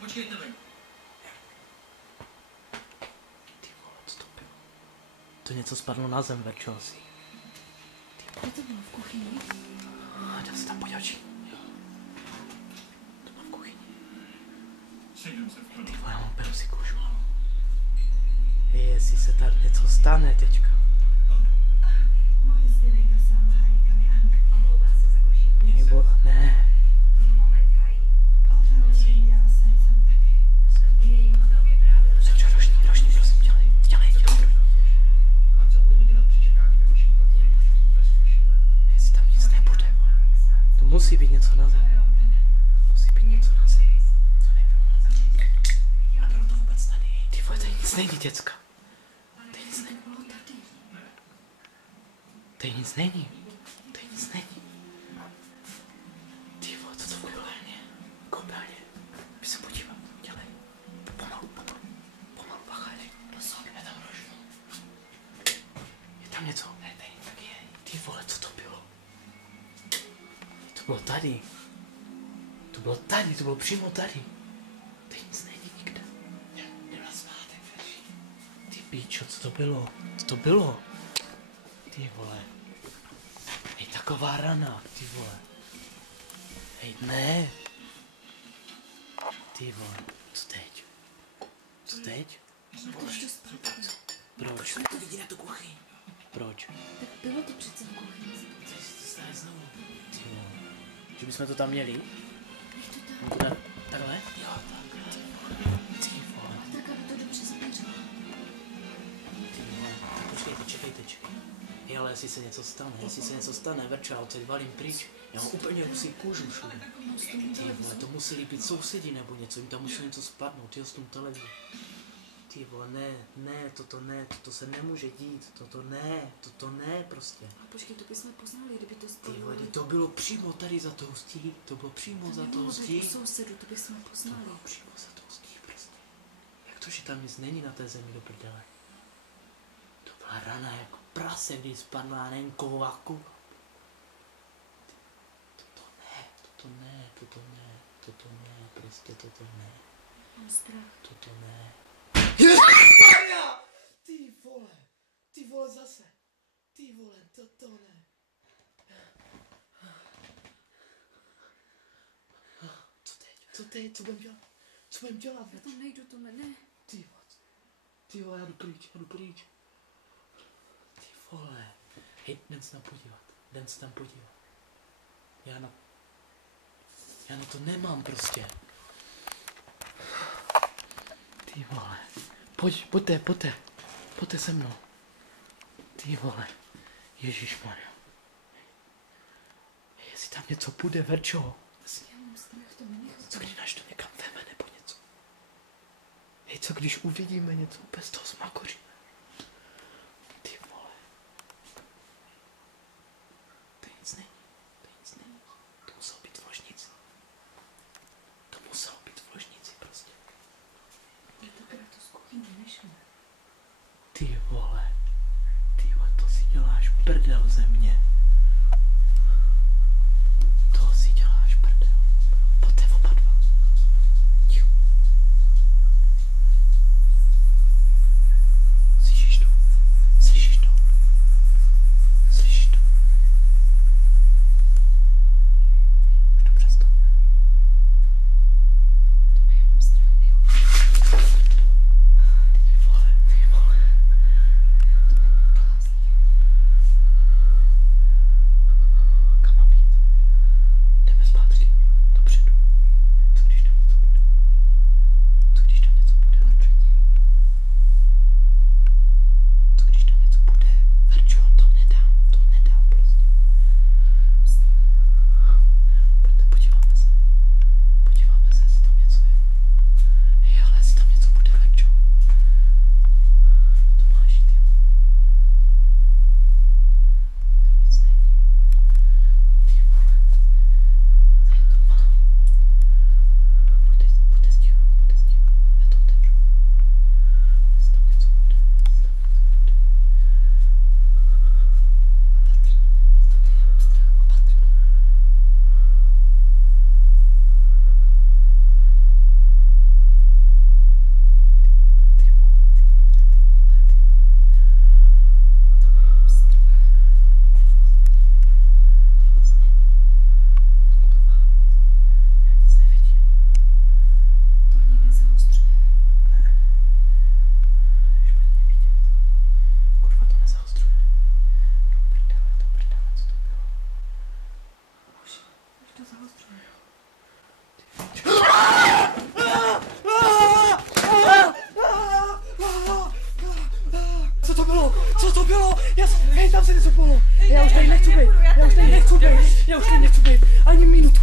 Počkejte ven. Ty vole, co to bylo? To něco spadlo na zem, Verčo, asi. Kde to bylo v kuchyni? Jdem se tam podívat. To bylo v kuchyni. Ty vole, já mám perusí kůžu. Jestli se tady něco stane teďka. Nebo ne. Rožní, prosím, dělej. Jestli tam nic nebude. To musí být něco na zem. A proto vůbec tady. Ty vole, tady nic není, děcka. Tady nic není. Tady nic není. Ty vole, co to v koupelně? My se podívám, dělej. Pomalu, bacha, je tam rožno. Je tam něco? Ne, tady taky je. Ty vole, co to bylo? To bylo tady. To bylo přímo tady. Tady nic není nikde. Jdem na svátek, Verši. Ty píčo, co to bylo? Ty vole. Hej, taková rana, ty vole. Hej, ne. Ty vole, co teď? Proč to spadlo? Proč? To vidí na tu kuchyň. Proč? Tak bylo to přece v kuchyni. Co se to stane znovu? Ty vole. Že bychom to tam měli? Nech to tam. Takhle? Jo, takhle. Ty vole. Tak, aby to dobře zběřilo. Ty vole. Počkejte, čekejte. Jo, ale jestli se něco stane, Verčo, já odsaď valím pryč. Já mám úplně husí kůžu všude. Ty vole, to museli být sousedi nebo něco, jim tam musí něco spadnout, jo, s tom televizi. Ty vole, toto se nemůže dít, toto ne prostě. A počkej, to bychom poznali, kdyby to spadlo. Ty vole, to bylo přímo tady za tou zdí, to bylo přímo za tou zdí. To sousedu, to bychom poznali. To bylo přímo za tou zdí prostě. Jak to, že tam nic není na té zemi do prdele? To byla rana jako prase, když spadla nenkovaku. Toto ne, prostě toto ne. Mám strach. Toto ne. Ty vole zase. Ty vole, toto ne. Co teď? Co budem dělat? Já tam nejdu, to ne. Ty vole, já jdu pryč. Ty vole. Hej, jdem se tam podívat. Já na to nemám prostě. Ty vole. Pojďte se mnou. Ty vole. Ježišmarja. Jestli tam něco půjde, Verčo. Já mám strach, to nenechám. Co když náš to někam veme nebo něco? Hej, co když uvidíme něco, bez toho smakoříme. Ty vole. To nic není. To muselo být v ložnici. Prostě. Je to krát to z kuchyně nešlo. Ty vole, to si děláš prdel ze mě. Pojďte oba dva. Co to bylo? Hej, tam se něco pohlo. Já už tady nechci být. Já už tady nechci být. Ani minutu.